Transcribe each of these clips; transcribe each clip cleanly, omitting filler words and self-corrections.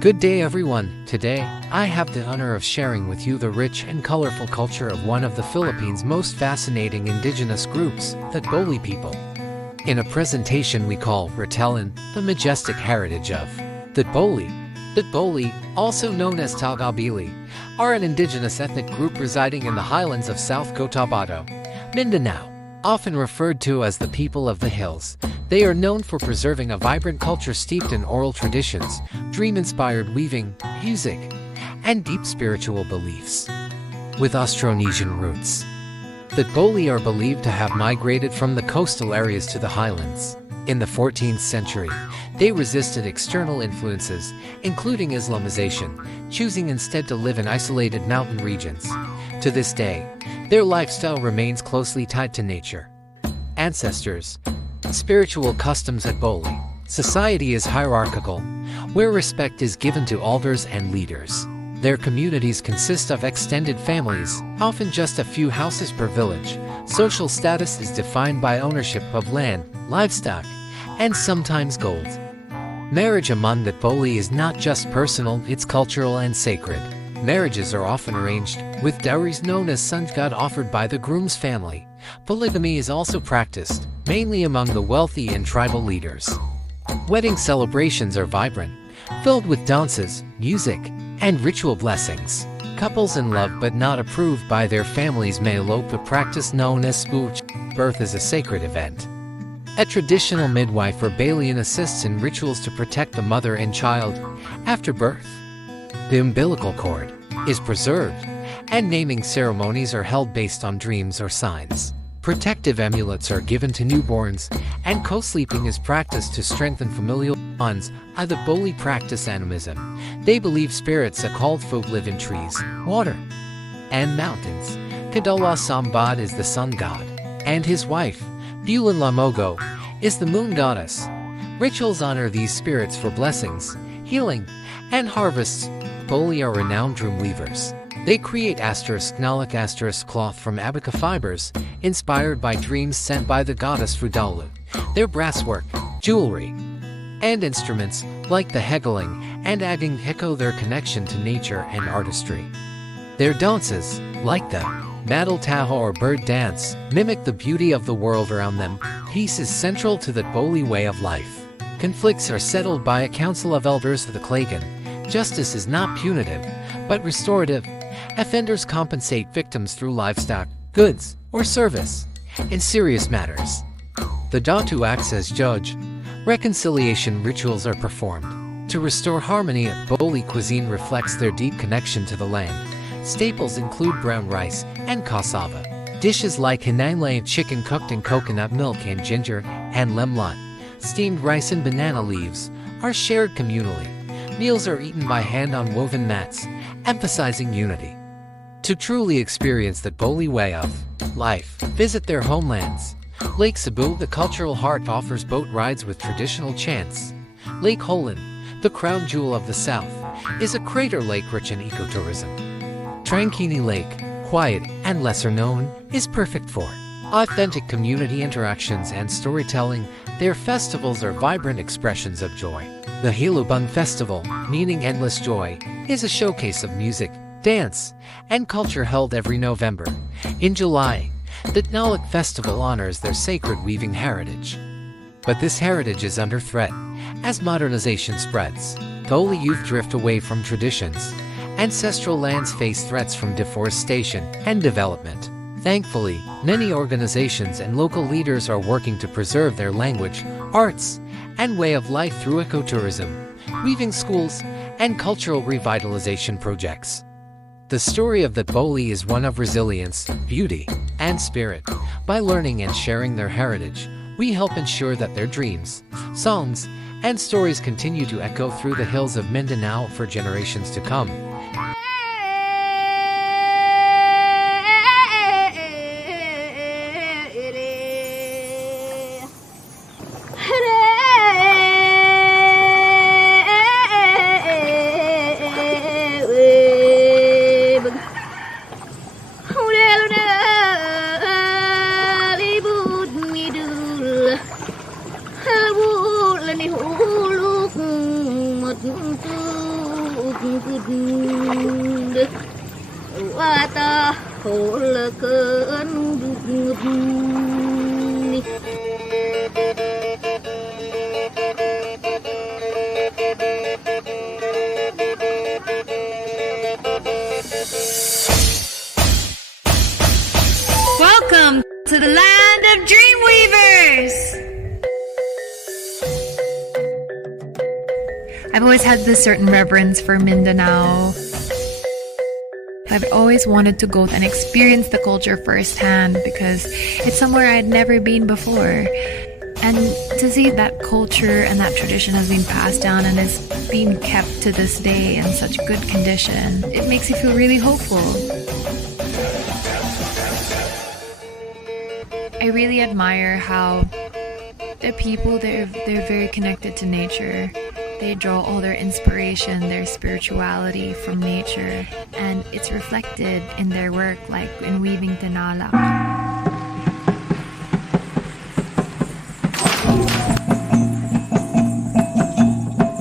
Good day everyone. Today, I have the honor of sharing with you the rich and colorful culture of one of the Philippines' most fascinating indigenous groups, the Tboli people. In a presentation we call retelling the majestic heritage of the Tboli. The Tboli, also known as Tboli, are an indigenous ethnic group residing in the highlands of South Cotabato, Mindanao. Often referred to as the people of the hills, they are known for preserving a vibrant culture steeped in oral traditions, dream-inspired weaving, music, and deep spiritual beliefs. With Austronesian roots, the Tboli are believed to have migrated from the coastal areas to the highlands. In the 14th century, they resisted external influences, including Islamization, choosing instead to live in isolated mountain regions. To this day, their lifestyle remains closely tied to nature. Ancestors. Spiritual customs at Tboli. Society is hierarchical, where respect is given to elders and leaders. Their communities consist of extended families, often just a few houses per village. Social status is defined by ownership of land, livestock, and sometimes gold. Marriage among the Tboli is not just personal, it's cultural and sacred. Marriages are often arranged, with dowries known as sungod offered by the groom's family. Polygamy is also practiced, mainly among the wealthy and tribal leaders. Wedding celebrations are vibrant, filled with dances, music, and ritual blessings. Couples in love but not approved by their families may elope, a practice known as spooch. Birth is a sacred event. A traditional midwife or Balian assists in rituals to protect the mother and child after birth. The umbilical cord is preserved, and naming ceremonies are held based on dreams or signs. Protective amulets are given to newborns, and co-sleeping is practiced to strengthen familial bonds. The Tboli practice animism. They believe spirits called folk live in trees, water, and mountains. Kadala Sambad is the sun god, and his wife, Bulan Lamogo, is the moon goddess. Rituals honor these spirits for blessings, healing, and harvests. Tboli are renowned drum weavers. They create Tnalak cloth from abaca fibers, inspired by dreams sent by the goddess Fudalu. Their brasswork, jewelry, and instruments, like the hegeling and aging, echo their connection to nature and artistry. Their dances, like the Madal Taho or bird dance, mimic the beauty of the world around them. Peace is central to the Tboli way of life. Conflicts are settled by a council of elders of the Klagan. Justice is not punitive, but restorative. Offenders compensate victims through livestock, goods, or service. In serious matters, the Datu acts as judge. Reconciliation rituals are performed. To restore harmony, Tboli cuisine reflects their deep connection to the land. Staples include brown rice and cassava. Dishes like hinanglay chicken cooked in coconut milk and ginger, and lemlat, steamed rice and banana leaves, are shared communally. Meals are eaten by hand on woven mats, emphasizing unity. To truly experience the Tboli way of life, visit their homelands. Lake Cebu, the cultural heart, offers boat rides with traditional chants. Lake Holon, the crown jewel of the south, is a crater lake rich in ecotourism. Trangkini Lake, quiet and lesser known, is perfect for authentic community interactions and storytelling. Their festivals are vibrant expressions of joy. The Hilubang Festival, meaning endless joy, is a showcase of music, dance, and culture held every November. In July, the Tnalak Festival honors their sacred weaving heritage. But this heritage is under threat as modernization spreads. Tboli youth drift away from traditions. Ancestral lands face threats from deforestation and development. Thankfully, many organizations and local leaders are working to preserve their language, arts, and way of life through ecotourism, weaving schools, and cultural revitalization projects. The story of the Tboli is one of resilience, beauty, and spirit. By learning and sharing their heritage, we help ensure that their dreams, songs, and stories continue to echo through the hills of Mindanao for generations to come. Huluk Welcome to the land of dreamweavers! I've always had this certain reverence for Mindanao. I've always wanted to go and experience the culture firsthand because it's somewhere I'd never been before. And to see that culture and that tradition has been passed down and is being kept to this day in such good condition, it makes you feel really hopeful. I really admire how the people, they're very connected to nature. They draw all their inspiration, their spirituality from nature, and it's reflected in their work, like in weaving Tnalak.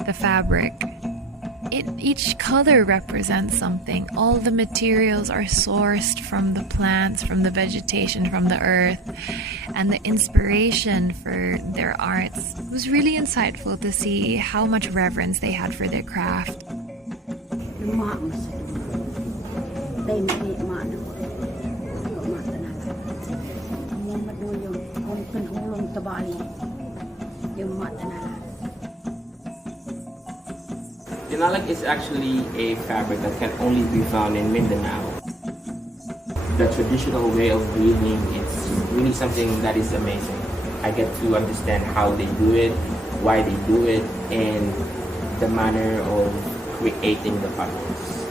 The fabric. Each color represents something. All the materials are sourced from the plants, from the vegetation, from the earth, and the inspiration for their arts. It was really insightful to see how much reverence they had for their craft. Tnalak is actually a fabric that can only be found in Mindanao. The traditional way of weaving, it's really something that is amazing. I get to understand how they do it, why they do it, and the manner of creating the patterns.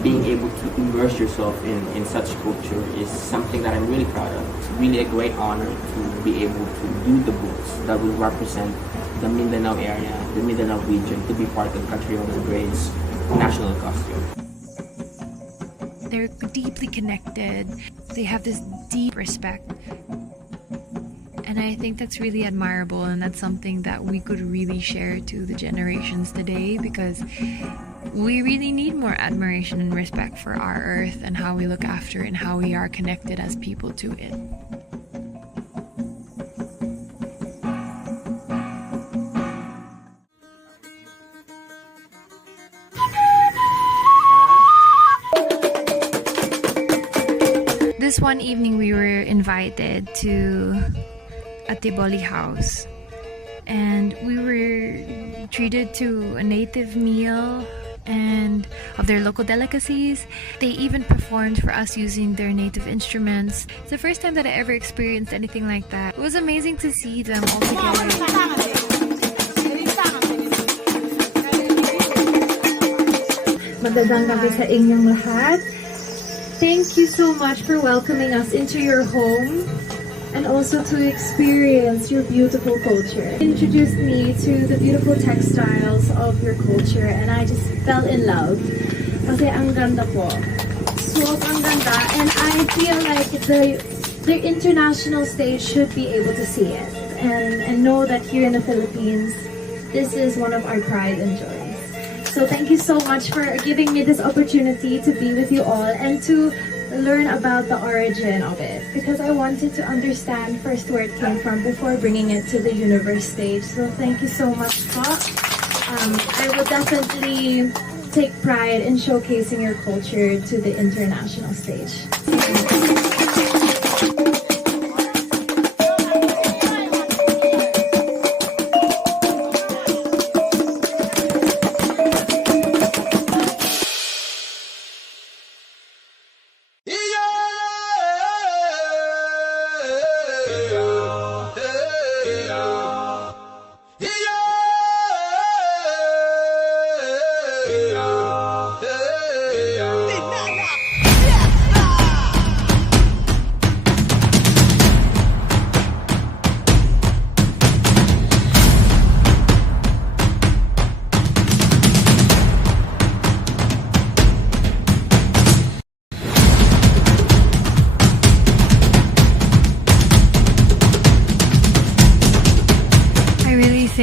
Being able to immerse yourself in such culture is something that I'm really proud of. It's really a great honor to be able to do the boots that will represent the Mindanao area, the Mindanao region, to be part of Catriona Gray's national costume. They're deeply connected. They have this deep respect. And I think that's really admirable, and that's something that we could really share to the generations today, because we really need more admiration and respect for our earth and how we look after it and how we are connected as people to it. This one evening we were invited to a Tboli house, and we were treated to a native meal and of their local delicacies. They even performed for us using their native instruments. It's the first time that I ever experienced anything like that. It was amazing to see them all together. Magandang gabi sa inyong lahat. Thank you so much for welcoming us into your home and also to experience your beautiful culture. Introduced me to the beautiful textiles of your culture, and I just fell in love. Kasi ang ganda po. So ang ganda, and I feel like the international stage should be able to see it and know that here in the Philippines, this is one of our pride and joy. So thank you so much for giving me this opportunity to be with you all and to learn about the origin of it, because I wanted to understand first where it came from before bringing it to the universe stage. So thank you so much, po. I will definitely take pride in showcasing your culture to the international stage.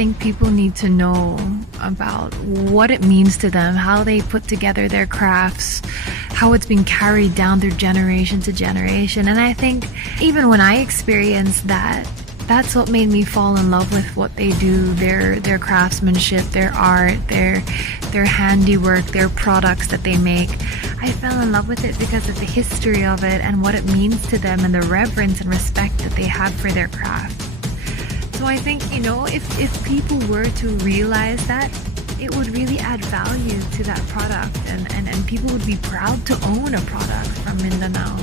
think people need to know about what it means to them, how they put together their crafts, how it's been carried down through generation to generation. And I think even when I experienced that, that's what made me fall in love with what they do, their craftsmanship, their art, their handiwork, their products that they make. I fell in love with it because of the history of it and what it means to them and the reverence and respect that they have for their craft. So I think, if people were to realize that, it would really add value to that product, and people would be proud to own a product from Mindanao.